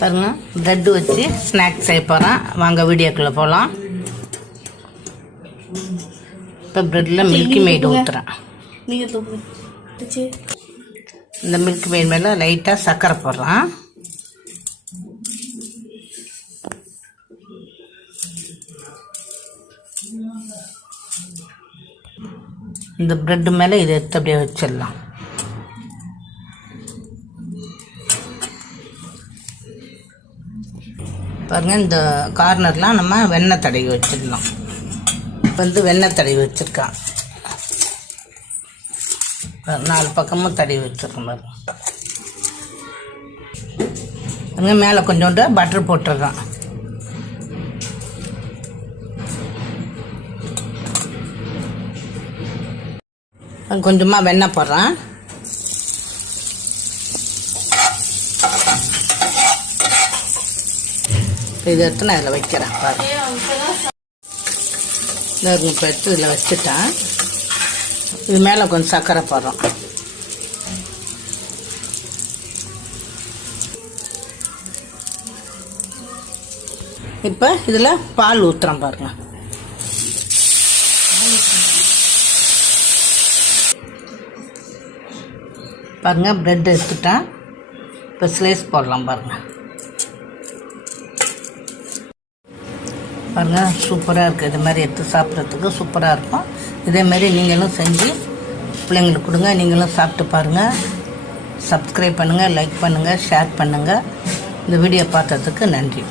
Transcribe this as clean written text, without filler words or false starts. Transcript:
பாருங்க, ப்ரெட்டு வச்சு ஸ்நாக்ஸ் செய்ய போகிறேன். வாங்க வீடியோக்குள்ளே போகலாம். இப்போ ப்ரெட்டில் மில்கி மேட் ஊற்றுறேன். இந்த மில்கி மேட் மேலே லைட்டாக சர்க்கரை போடுறேன். இந்த ப்ரெட்டு மேலே இதை எடுத்து அப்படியே வச்சிடலாம். பாருங்கள், இந்த கார்னர்லாம் நம்ம வெண்ணெய் தடவி வச்சிடலாம். இப்போ வந்து வெண்ணெய் தடவி வச்சுருக்கான். 4 பக்கமும் தடவி வச்சுருக்கோம். பாருங்க, மேலே கொஞ்சோண்டு பட்டர் போட்டுடுறான். கொஞ்சமாக வெண்ணெய் போடுறேன். இதை எடுத்து நான் இதில் வைக்கிறேன். பாருங்க, இப்போ எடுத்து இதில் வச்சுட்டேன். இது மேலே கொஞ்சம் சர்க்கரை போடுறோம். இப்போ இதில் பால் ஊற்றுறோம். பாருங்க, பாருங்க, ப்ரெட் எடுத்துட்டேன். இப்போ ஸ்லைஸ் போடலாம். பாருங்கள் பாருங்கள், சூப்பராக இருக்குது. இது மாதிரி எடுத்து சாப்பிட்றதுக்கு சூப்பராக இருக்கும். இதேமாரி நீங்களும் செஞ்சு பிள்ளைங்களுக்கு கொடுங்க. நீங்களும் சாப்பிட்டு பாருங்கள். சப்ஸ்கிரைப் பண்ணுங்கள், லைக் பண்ணுங்கள், ஷேர் பண்ணுங்கள். இந்த வீடியோ பார்த்ததுக்கு நன்றி.